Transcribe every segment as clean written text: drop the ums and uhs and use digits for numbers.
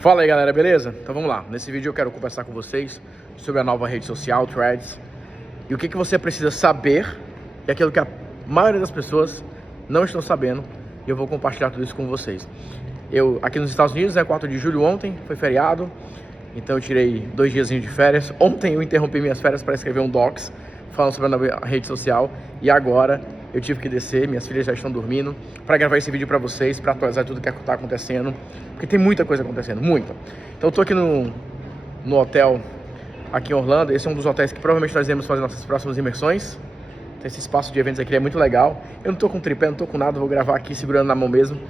Fala aí galera, beleza? Então vamos lá, nesse vídeo eu quero conversar com vocês sobre a nova rede social, Threads, e o que você precisa saber, e aquilo que a maioria das pessoas não estão sabendo, e eu vou compartilhar tudo isso com vocês. Aqui nos Estados Unidos, 4 de julho ontem, foi feriado, então eu tirei 2 diazinhos de férias. Ontem eu interrompi minhas férias para escrever um docs falando sobre a nova rede social, e agora eu tive que descer, minhas filhas já estão dormindo, para gravar esse vídeo para vocês, para atualizar tudo que está acontecendo, porque tem muita coisa acontecendo, muita. Então eu tô aqui no hotel aqui em Orlando. Esse é um dos hotéis que provavelmente nós iremos fazer nossas próximas imersões. Então esse espaço de eventos aqui é muito legal. Eu não tô com tripé, não tô com nada, vou gravar aqui segurando na mão mesmo,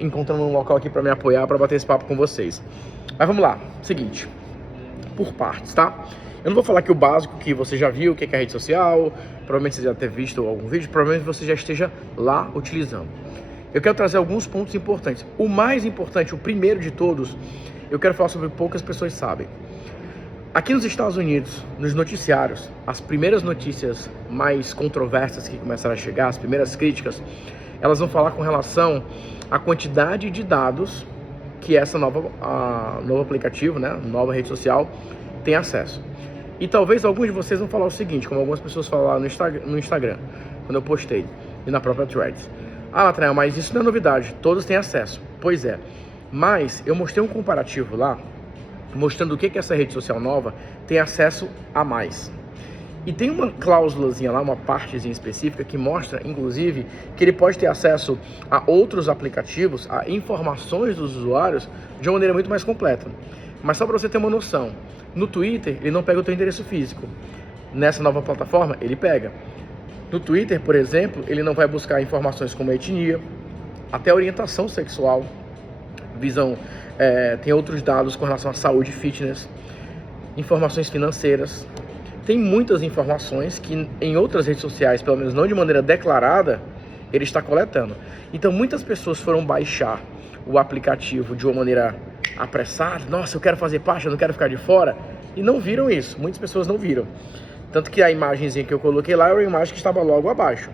encontrando um local aqui para me apoiar, para bater esse papo com vocês. Mas vamos lá, seguinte, por partes, tá? Eu não vou falar aqui o básico que você já viu, o que é a rede social, provavelmente você já ter visto algum vídeo, provavelmente você já esteja lá utilizando. Eu quero trazer alguns pontos importantes. O mais importante, o primeiro de todos, eu quero falar sobre poucas pessoas sabem. Aqui nos Estados Unidos, nos noticiários, as primeiras notícias mais controversas que começaram a chegar, as primeiras críticas, elas vão falar com relação à quantidade de dados que essa novo aplicativo, né, nova rede social, tem acesso. E talvez alguns de vocês vão falar o seguinte, como algumas pessoas falaram no Instagram, quando eu postei, e na própria Threads. Ah, Nathanael, mas isso não é novidade, todos têm acesso. Pois é, mas eu mostrei um comparativo lá, mostrando o que essa rede social nova tem acesso a mais. E tem uma cláusulazinha lá, uma partezinha específica, que mostra, inclusive, que ele pode ter acesso a outros aplicativos, a informações dos usuários, de uma maneira muito mais completa. Mas só para você ter uma noção, no Twitter ele não pega o teu endereço físico. Nessa nova plataforma ele pega. No Twitter, por exemplo, ele não vai buscar informações como etnia, até orientação sexual, tem outros dados com relação à saúde e fitness, informações financeiras. Tem muitas informações que em outras redes sociais, pelo menos não de maneira declarada, ele está coletando. Então muitas pessoas foram baixar o aplicativo de uma maneira apressada. Nossa, eu quero fazer parte, eu não quero ficar de fora. E não viram isso, muitas pessoas não viram. Tanto que a imagenzinha que eu coloquei lá era uma imagem que estava logo abaixo.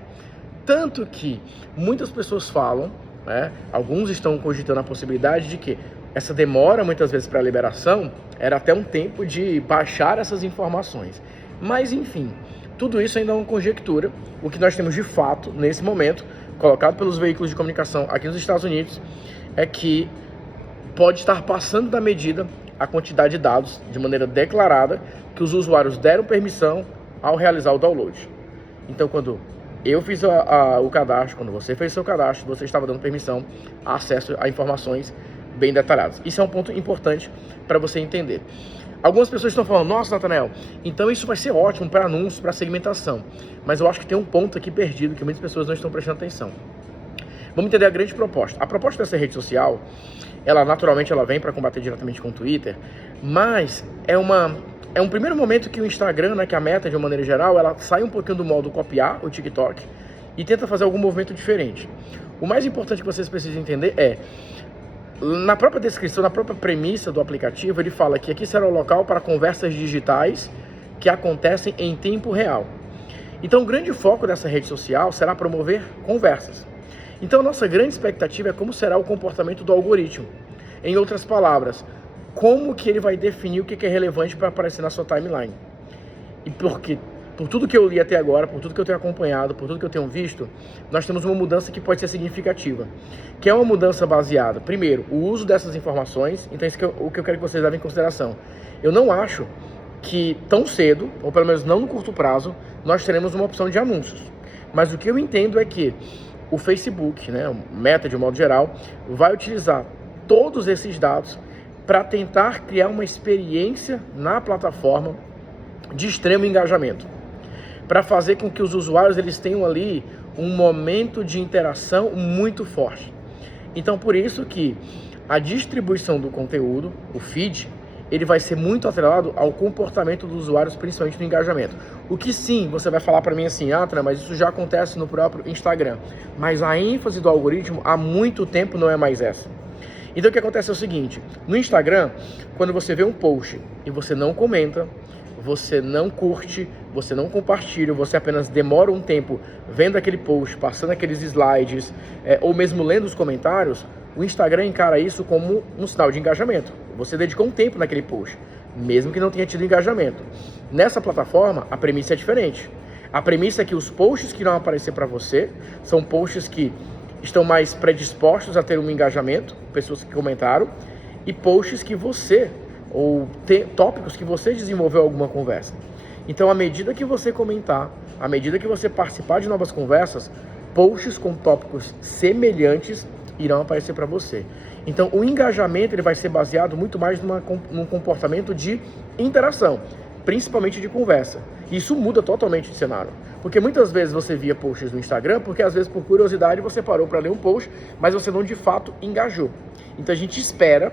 Tanto que muitas pessoas falam, né, alguns estão cogitando a possibilidade de que essa demora muitas vezes para a liberação era até um tempo de baixar essas informações. Mas enfim, tudo isso ainda é uma conjectura. O que nós temos de fato nesse momento, colocado pelos veículos de comunicação aqui nos Estados Unidos, é que pode estar passando da medida a quantidade de dados de maneira declarada que os usuários deram permissão ao realizar o download. Então, quando eu fiz o cadastro, quando você fez seu cadastro, você estava dando permissão a acesso a informações bem detalhadas. Isso é um ponto importante para você entender. Algumas pessoas estão falando, nossa, Nathanael, então isso vai ser ótimo para anúncios, para segmentação. Mas eu acho que tem um ponto aqui perdido que muitas pessoas não estão prestando atenção. Vamos entender a grande proposta. A proposta dessa rede social, ela naturalmente vem para combater diretamente com o Twitter, mas é um primeiro momento que o Instagram, né, que a Meta de uma maneira geral, ela sai um pouquinho do modo copiar o TikTok e tenta fazer algum movimento diferente. O mais importante que vocês precisam entender é, na própria descrição, na própria premissa do aplicativo, ele fala que aqui será o local para conversas digitais que acontecem em tempo real. Então o grande foco dessa rede social será promover conversas. Então a nossa grande expectativa é como será o comportamento do algoritmo. Em outras palavras, como que ele vai definir o que é relevante para aparecer na sua timeline. E porque, por tudo que eu li até agora, por tudo que eu tenho acompanhado, por tudo que eu tenho visto, nós temos uma mudança que pode ser significativa. Que é uma mudança baseada, primeiro, o uso dessas informações. Então isso o que eu quero que vocês levem em consideração. Eu não acho que tão cedo, ou pelo menos não no curto prazo, nós teremos uma opção de anúncios. Mas o que eu entendo é que o Facebook, né, o Meta de um modo geral, vai utilizar todos esses dados para tentar criar uma experiência na plataforma de extremo engajamento, para fazer com que os usuários eles tenham ali um momento de interação muito forte. Então, por isso que a distribuição do conteúdo, o feed, ele vai ser muito atrelado ao comportamento dos usuários, principalmente no engajamento. O que sim, você vai falar para mim assim, mas isso já acontece no próprio Instagram. Mas a ênfase do algoritmo há muito tempo não é mais essa. Então o que acontece é o seguinte, no Instagram, quando você vê um post e você não comenta, você não curte, você não compartilha, você apenas demora um tempo vendo aquele post, passando aqueles slides, ou mesmo lendo os comentários, O Instagram encara isso como um sinal de engajamento. Você dedicou um tempo naquele post, mesmo que não tenha tido engajamento. Nessa plataforma, a premissa é diferente. A premissa é que os posts que irão aparecer para você são posts que estão mais predispostos a ter um engajamento, pessoas que comentaram, e posts que você, ou tópicos que você desenvolveu alguma conversa. Então, à medida que você comentar, à medida que você participar de novas conversas, posts com tópicos semelhantes irão aparecer para você. Então, o engajamento ele vai ser baseado muito mais num comportamento de interação, principalmente de conversa. Isso muda totalmente de cenário. Porque muitas vezes você via posts no Instagram, porque às vezes por curiosidade você parou para ler um post, mas você não de fato engajou. Então a gente espera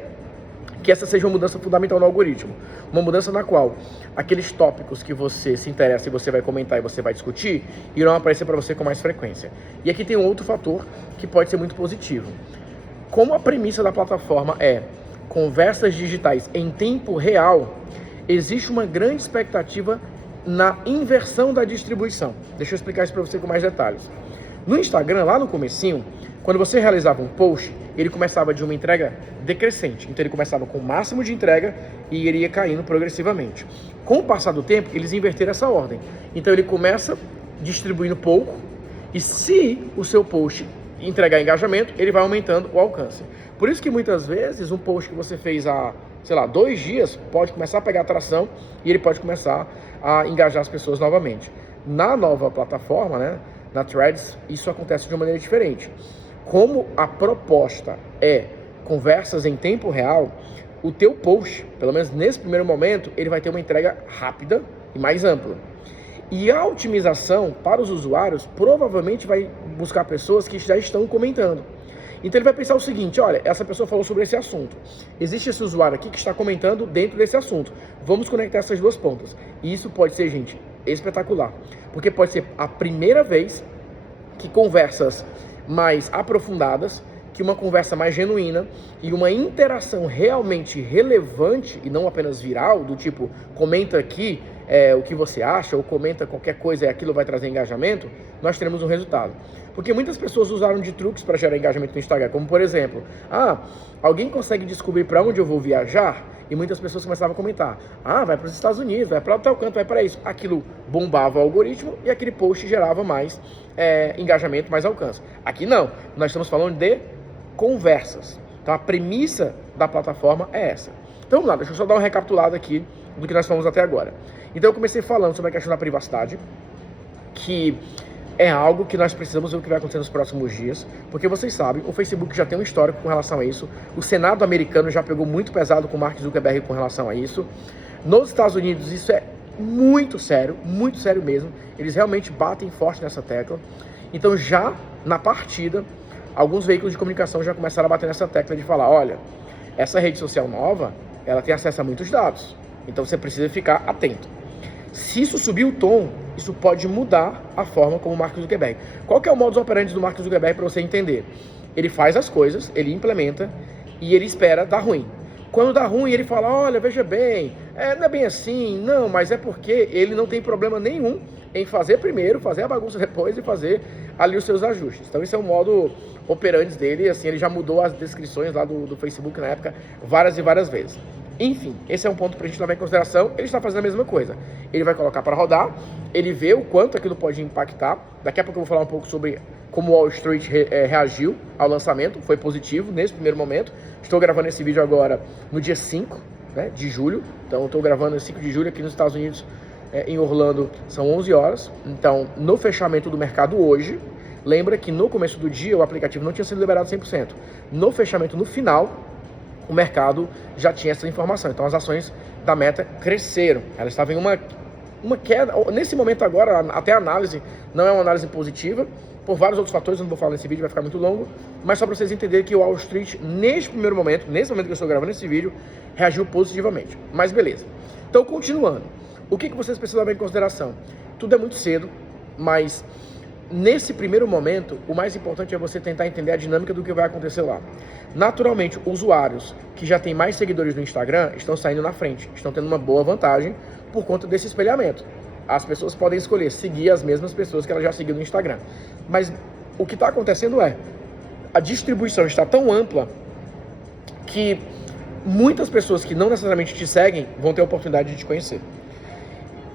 que essa seja uma mudança fundamental no algoritmo. Uma mudança na qual aqueles tópicos que você se interessa e você vai comentar e você vai discutir, irão aparecer para você com mais frequência. E aqui tem um outro fator que pode ser muito positivo. Como a premissa da plataforma é conversas digitais em tempo real, existe uma grande expectativa na inversão da distribuição. Deixa eu explicar isso para você com mais detalhes. No Instagram, lá no comecinho, quando você realizava um post, ele começava de uma entrega decrescente. Então ele começava com o máximo de entrega e ele ia caindo progressivamente. Com o passar do tempo, eles inverteram essa ordem. Então ele começa distribuindo pouco e se o seu post entregar engajamento, ele vai aumentando o alcance. Por isso que muitas vezes um post que você fez há, 2 dias, pode começar a pegar atração e ele pode começar a engajar as pessoas novamente. Na nova plataforma, né, na Threads, isso acontece de uma maneira diferente. Como a proposta é conversas em tempo real, o teu post, pelo menos nesse primeiro momento, ele vai ter uma entrega rápida e mais ampla. E a otimização para os usuários provavelmente vai buscar pessoas que já estão comentando. Então ele vai pensar o seguinte, olha, essa pessoa falou sobre esse assunto. Existe esse usuário aqui que está comentando dentro desse assunto. Vamos conectar essas duas pontas. E isso pode ser, gente, espetacular. Porque pode ser a primeira vez que conversas mais aprofundadas, que uma conversa mais genuína e uma interação realmente relevante e não apenas viral, do tipo, comenta aqui o que você acha, ou comenta qualquer coisa e aquilo vai trazer engajamento, nós teremos um resultado. Porque muitas pessoas usaram de truques para gerar engajamento no Instagram, como por exemplo, alguém consegue descobrir para onde eu vou viajar? E muitas pessoas começavam a comentar, vai para os Estados Unidos, vai para tal canto, vai para isso. Aquilo bombava o algoritmo e aquele post gerava mais engajamento, mais alcance. Aqui não, nós estamos falando de conversas. Então a premissa da plataforma é essa. Então vamos lá, deixa eu só dar uma recapitulada aqui do que nós falamos até agora. Então eu comecei falando sobre a questão da privacidade, que é algo que nós precisamos ver o que vai acontecer nos próximos dias, porque vocês sabem, o Facebook já tem um histórico com relação a isso, o Senado americano já pegou muito pesado com o Mark Zuckerberg com relação a isso. Nos Estados Unidos isso é muito sério mesmo, eles realmente batem forte nessa tecla. Então já na partida, alguns veículos de comunicação já começaram a bater nessa tecla de falar, olha, essa rede social nova, ela tem acesso a muitos dados, então você precisa ficar atento. Se isso subir o tom, isso pode mudar a forma como o Mark Zuckerberg. Qual que é o modus operandi do Mark Zuckerberg para você entender? Ele faz as coisas, ele implementa e ele espera dar ruim. Quando dá ruim, ele fala, olha, veja bem, não é bem assim, não, mas é porque ele não tem problema nenhum em fazer primeiro, fazer a bagunça depois e fazer ali os seus ajustes. Então esse é o modo operandi dele, assim, ele já mudou as descrições lá do Facebook na época várias e várias vezes. Enfim, esse é um ponto para a gente levar em consideração. Ele está fazendo a mesma coisa. Ele vai colocar para rodar, ele vê o quanto aquilo pode impactar. Daqui a pouco eu vou falar um pouco sobre como o Wall Street reagiu ao lançamento. Foi positivo nesse primeiro momento. Estou gravando esse vídeo agora no dia 5, né, de julho. Então eu estou gravando 5 de julho aqui nos Estados Unidos, em Orlando, são 11 horas. Então, no fechamento do mercado hoje, lembra que no começo do dia o aplicativo não tinha sido liberado 100%. No fechamento, no final, o mercado já tinha essa informação. Então as ações da Meta cresceram. Elas estavam em uma queda. Nesse momento agora, até a análise não é uma análise positiva, por vários outros fatores, eu não vou falar nesse vídeo, vai ficar muito longo, mas só para vocês entenderem que o Wall Street, nesse momento que eu estou gravando esse vídeo, reagiu positivamente. Mas beleza. Então, continuando. O que vocês precisam levar em consideração? Tudo é muito cedo, mas nesse primeiro momento, o mais importante é você tentar entender a dinâmica do que vai acontecer lá. Naturalmente, usuários que já têm mais seguidores no Instagram estão saindo na frente, estão tendo uma boa vantagem por conta desse espelhamento. As pessoas podem escolher seguir as mesmas pessoas que elas já seguiram no Instagram. Mas o que está acontecendo a distribuição está tão ampla que muitas pessoas que não necessariamente te seguem vão ter a oportunidade de te conhecer.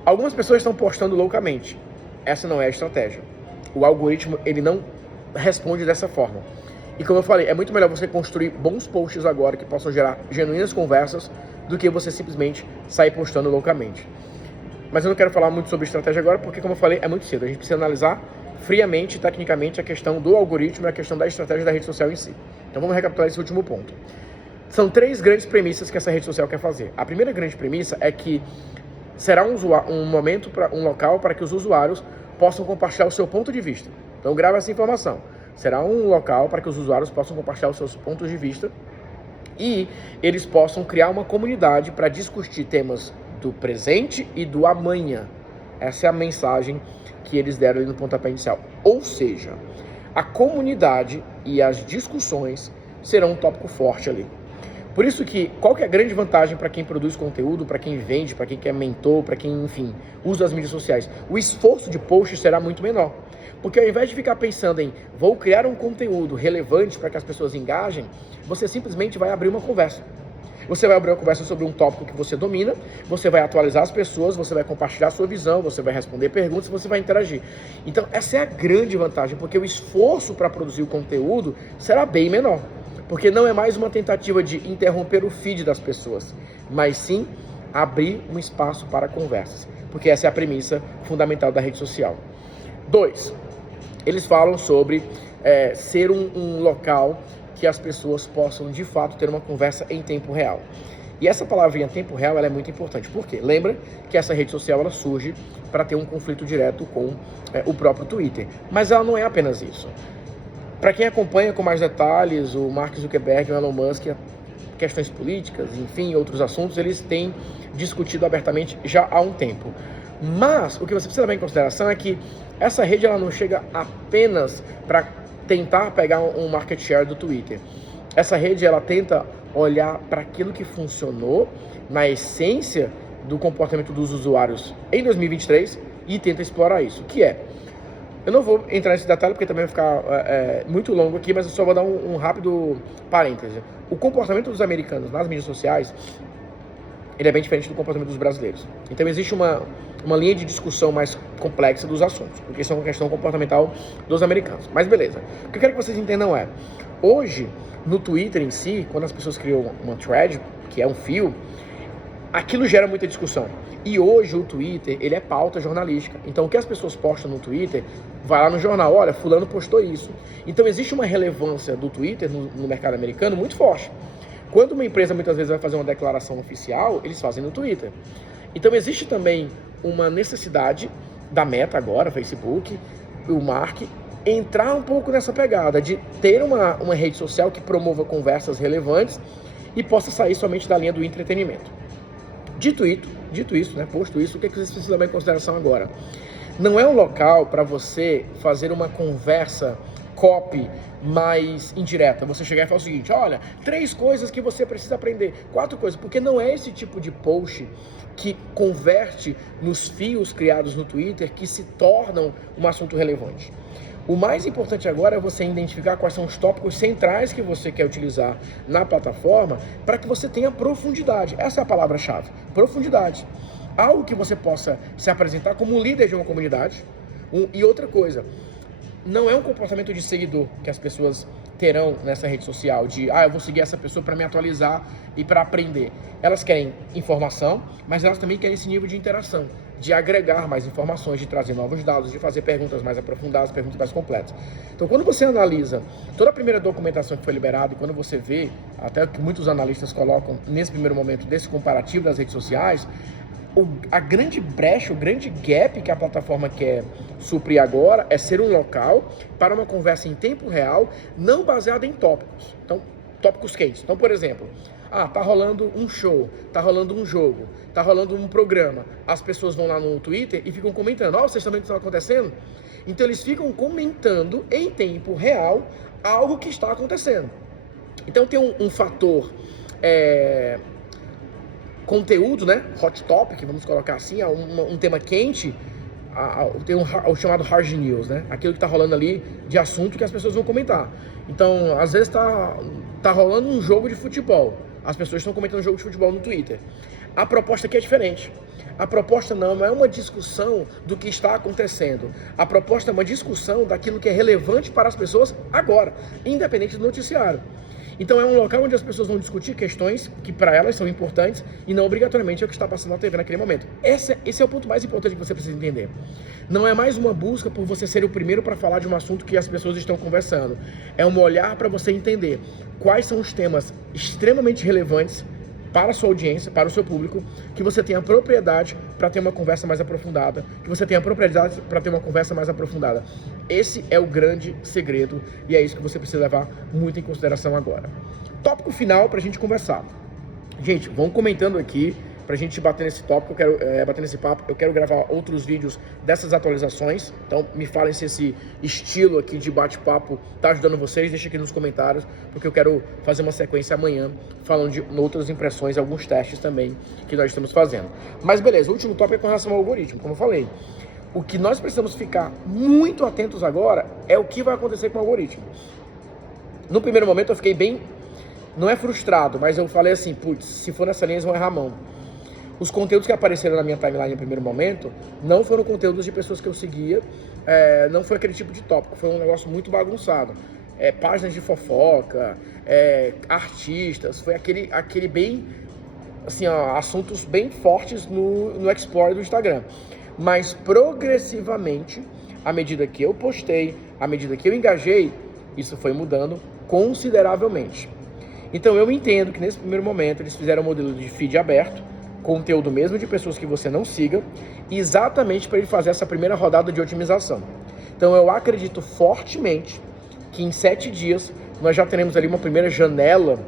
Algumas pessoas estão postando loucamente. Essa não é a estratégia. O algoritmo, ele não responde dessa forma. E como eu falei, é muito melhor você construir bons posts agora que possam gerar genuínas conversas do que você simplesmente sair postando loucamente. Mas eu não quero falar muito sobre estratégia agora porque, como eu falei, é muito cedo. A gente precisa analisar friamente, tecnicamente, a questão do algoritmo e a questão da estratégia da rede social em si. Então vamos recapitular esse último ponto. São 3 grandes premissas que essa rede social quer fazer. A primeira grande premissa é que será um momento, um local para que os usuários possam compartilhar o seu ponto de vista. Então grava essa informação. Será um local para que os usuários possam compartilhar os seus pontos de vista e eles possam criar uma comunidade para discutir temas do presente e do amanhã. Essa é a mensagem que eles deram ali no pontapé inicial. Ou seja, a comunidade e as discussões serão um tópico forte ali. Por isso que, qual que é a grande vantagem para quem produz conteúdo, para quem vende, para quem quer mentor, para quem, enfim, usa as mídias sociais? O esforço de post será muito menor. Porque ao invés de ficar pensando em vou criar um conteúdo relevante para que as pessoas engajem, você simplesmente vai abrir uma conversa. Você vai abrir uma conversa sobre um tópico que você domina, você vai atualizar as pessoas, você vai compartilhar a sua visão, você vai responder perguntas, você vai interagir. Então, essa é a grande vantagem, porque o esforço para produzir o conteúdo será bem menor. Porque não é mais uma tentativa de interromper o feed das pessoas, mas sim abrir um espaço para conversas. Porque essa é a premissa fundamental da rede social. 2, eles falam sobre ser um local que as pessoas possam, de fato, ter uma conversa em tempo real. E essa palavrinha tempo real ela é muito importante. Por quê? Lembra que essa rede social ela surge para ter um conflito direto com o próprio Twitter. Mas ela não é apenas isso. Para quem acompanha com mais detalhes, o Mark Zuckerberg e o Elon Musk, questões políticas, enfim, outros assuntos, eles têm discutido abertamente já há um tempo. Mas o que você precisa levar em consideração é que essa rede ela não chega apenas para tentar pegar um market share do Twitter. Essa rede ela tenta olhar para aquilo que funcionou na essência do comportamento dos usuários em 2023 e tenta explorar isso, que é... Eu não vou entrar nesse detalhe porque também vai ficar muito longo aqui, mas eu só vou dar um rápido parêntese. O comportamento dos americanos nas mídias sociais, ele é bem diferente do comportamento dos brasileiros. Então existe uma linha de discussão mais complexa dos assuntos, porque isso é uma questão comportamental dos americanos. Mas beleza. O que eu quero que vocês entendam é, hoje, no Twitter em si, quando as pessoas criam uma thread, que é um fio, aquilo gera muita discussão. E hoje o Twitter, ele é pauta jornalística. Então o que as pessoas postam no Twitter, vai lá no jornal, olha, fulano postou isso. Então existe uma relevância do Twitter no mercado americano muito forte. Quando uma empresa muitas vezes vai fazer uma declaração oficial, eles fazem no Twitter. Então existe também uma necessidade da Meta agora, Facebook, o Mark, entrar um pouco nessa pegada de ter uma rede social que promova conversas relevantes e possa sair somente da linha do entretenimento. Dito isso, né, posto isso, o que é que vocês precisam levar em consideração agora? Não é um local para você fazer uma conversa copy mais indireta. Você chegar e falar o seguinte, olha, 3 coisas que você precisa aprender, 4 coisas, porque não é esse tipo de post que converte nos fios criados no Twitter que se tornam um assunto relevante. O mais importante agora é você identificar quais são os tópicos centrais que você quer utilizar na plataforma para que você tenha profundidade. Essa é a palavra-chave, profundidade. Algo que você possa se apresentar como um líder de uma comunidade. E outra coisa, não é um comportamento de seguidor que as pessoas terão nessa rede social, de eu vou seguir essa pessoa para me atualizar e para aprender. Elas querem informação, mas elas também querem esse nível de interação, de agregar mais informações, de trazer novos dados, de fazer perguntas mais aprofundadas, perguntas mais completas. Então, quando você analisa toda a primeira documentação que foi liberada e quando você vê, até o que muitos analistas colocam nesse primeiro momento desse comparativo das redes sociais, a grande brecha, o grande gap que a plataforma quer suprir agora é ser um local para uma conversa em tempo real, não baseada em tópicos. Então, tópicos quentes. Então, por exemplo, tá rolando um show, tá rolando um jogo, tá rolando um programa. As pessoas vão lá no Twitter e ficam comentando, vocês também estão acontecendo? Então, eles ficam comentando em tempo real algo que está acontecendo. Então, tem um fator... conteúdo, né? Hot topic, vamos colocar assim, um tema quente, tem o chamado hard news, né? Aquilo que tá rolando ali de assunto que as pessoas vão comentar. Então, às vezes tá rolando um jogo de futebol. As pessoas estão comentando um jogo de futebol no Twitter. A proposta aqui é diferente. A proposta não é uma discussão do que está acontecendo. A proposta é uma discussão daquilo que é relevante para as pessoas agora, independente do noticiário. Então é um local onde as pessoas vão discutir questões que para elas são importantes e não obrigatoriamente é o que está passando na TV naquele momento. Esse é o ponto mais importante que você precisa entender. Não é mais uma busca por você ser o primeiro para falar de um assunto que as pessoas estão conversando. É um olhar para você entender quais são os temas extremamente relevantes para a sua audiência, para o seu público, que você tenha propriedade para ter uma conversa mais aprofundada, que você tenha propriedade para ter uma conversa mais aprofundada. Esse é o grande segredo e é isso que você precisa levar muito em consideração agora. Tópico final para a gente conversar. Gente, vão comentando aqui pra gente bater nesse tópico, eu quero bater nesse papo, eu quero gravar outros vídeos dessas atualizações, então me falem se esse estilo aqui de bate-papo tá ajudando vocês, deixa aqui nos comentários, porque eu quero fazer uma sequência amanhã, falando de outras impressões, alguns testes também que nós estamos fazendo. Mas beleza, o último tópico é com relação ao algoritmo, como eu falei. O que nós precisamos ficar muito atentos agora é o que vai acontecer com o algoritmo. No primeiro momento eu fiquei bem, não é frustrado, mas eu falei assim, putz, se for nessa linha eles vão errar a mão. Os conteúdos que apareceram na minha timeline no primeiro momento não foram conteúdos de pessoas que eu seguia, não foi aquele tipo de tópico, foi um negócio muito bagunçado. Páginas de fofoca, artistas, foi aquele bem, assim, ó, assuntos bem fortes no Explorer do Instagram. Mas progressivamente, à medida que eu postei, à medida que eu engajei, isso foi mudando consideravelmente. Então eu entendo que nesse primeiro momento eles fizeram um modelo de feed aberto, conteúdo mesmo de pessoas que você não siga, exatamente para ele fazer essa primeira rodada de otimização. Então eu acredito fortemente que em 7 dias nós já teremos ali uma primeira janela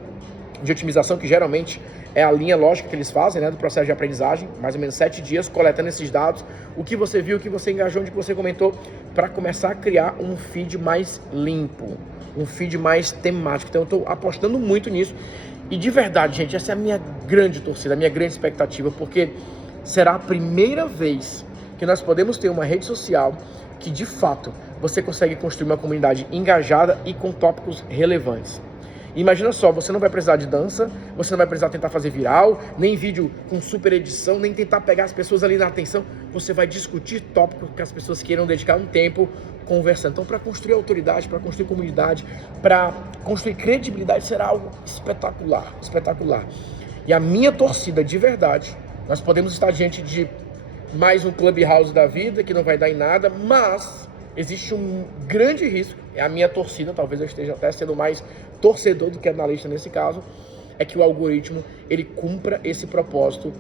de otimização, que geralmente é a linha lógica que eles fazem, né, do processo de aprendizagem, mais ou menos 7 dias, coletando esses dados, o que você viu, o que você engajou, onde você comentou, para começar a criar um feed mais limpo, um feed mais temático. Então eu estou apostando muito nisso. E de verdade, gente, essa é a minha grande torcida, a minha grande expectativa, porque será a primeira vez que nós podemos ter uma rede social que, de fato, você consegue construir uma comunidade engajada e com tópicos relevantes. Imagina só, você não vai precisar de dança, você não vai precisar tentar fazer viral, nem vídeo com super edição, nem tentar pegar as pessoas ali na atenção. Você vai discutir tópicos que as pessoas queiram dedicar um tempo conversando. Então, para construir autoridade, para construir comunidade, para construir credibilidade, será algo espetacular, espetacular. E a minha torcida, de verdade, nós podemos estar diante de mais um Clubhouse da vida, que não vai dar em nada, mas existe um grande risco, é a minha torcida, talvez eu esteja até sendo mais torcedor do que analista nesse caso, é que o algoritmo ele cumpra esse propósito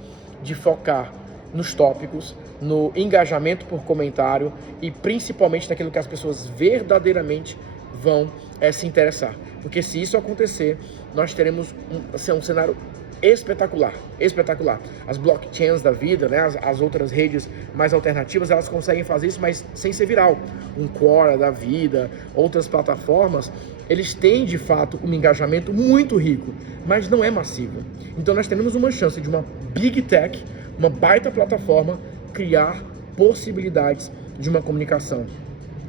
de focar nos tópicos, no engajamento por comentário e principalmente naquilo que as pessoas verdadeiramente vão se interessar. Porque se isso acontecer, nós teremos um cenário espetacular, espetacular. As blockchains da vida, né, as outras redes mais alternativas, elas conseguem fazer isso, mas sem ser viral. Um Quora da vida, outras plataformas, eles têm de fato um engajamento muito rico, mas não é massivo. Então nós temos uma chance de uma big tech, uma baita plataforma, criar possibilidades de uma comunicação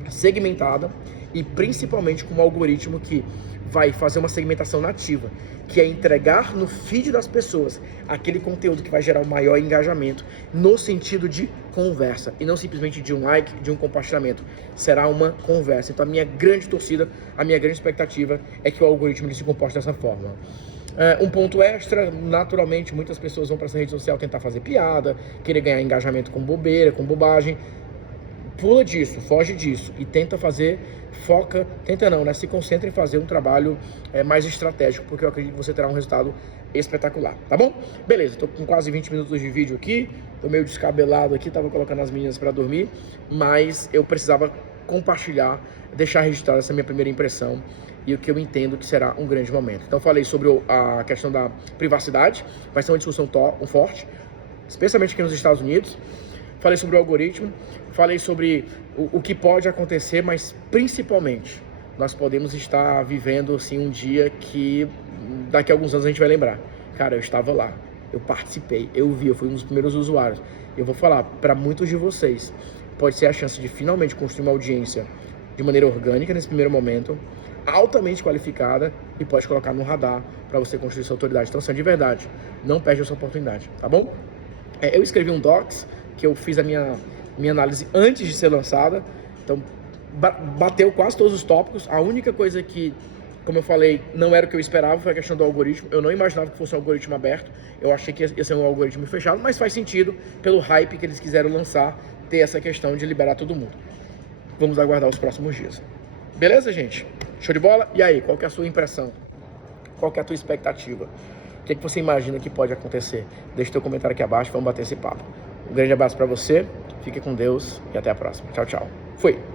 segmentada e principalmente com um algoritmo que vai fazer uma segmentação nativa, que é entregar no feed das pessoas aquele conteúdo que vai gerar o maior engajamento no sentido de conversa e não simplesmente de um like, de um compartilhamento. Será uma conversa. Então a minha grande torcida, a minha grande expectativa é que o algoritmo ele se comporte dessa forma. Um ponto extra, naturalmente muitas pessoas vão para essa rede social tentar fazer piada, querer ganhar engajamento com bobeira, com bobagem. Pula disso, foge disso e tenta se concentra em fazer um trabalho mais estratégico, porque eu acredito que você terá um resultado espetacular, tá bom? Beleza, tô com quase 20 minutos de vídeo aqui, tô meio descabelado aqui, tava colocando as meninas para dormir, mas eu precisava compartilhar, deixar registrada essa minha primeira impressão e o que eu entendo que será um grande momento. Então falei sobre a questão da privacidade, vai ser uma discussão forte, especialmente aqui nos Estados Unidos. Falei sobre o algoritmo, falei sobre o que pode acontecer, mas principalmente nós podemos estar vivendo assim, um dia que daqui a alguns anos a gente vai lembrar. Cara, eu estava lá, eu participei, eu vi, eu fui um dos primeiros usuários. Eu vou falar para muitos de vocês, pode ser a chance de finalmente construir uma audiência de maneira orgânica nesse primeiro momento, altamente qualificada e pode colocar no radar para você construir sua autoridade. Então, assim, de verdade, não perde essa oportunidade, tá bom? Eu escrevi um docs, que eu fiz a minha análise antes de ser lançada, então bateu quase todos os tópicos. A única coisa que, como eu falei, não era o que eu esperava foi a questão do algoritmo. Eu não imaginava que fosse um algoritmo aberto, eu achei que ia ser um algoritmo fechado, mas faz sentido pelo hype que eles quiseram lançar, ter essa questão de liberar todo mundo. Vamos aguardar os próximos dias. Beleza, gente? Show de bola? E aí, qual que é a sua impressão? Qual que é a tua expectativa? O que você imagina que pode acontecer? Deixa teu comentário aqui abaixo, vamos bater esse papo. Um grande abraço para você, fique com Deus e até a próxima. Tchau, tchau. Fui!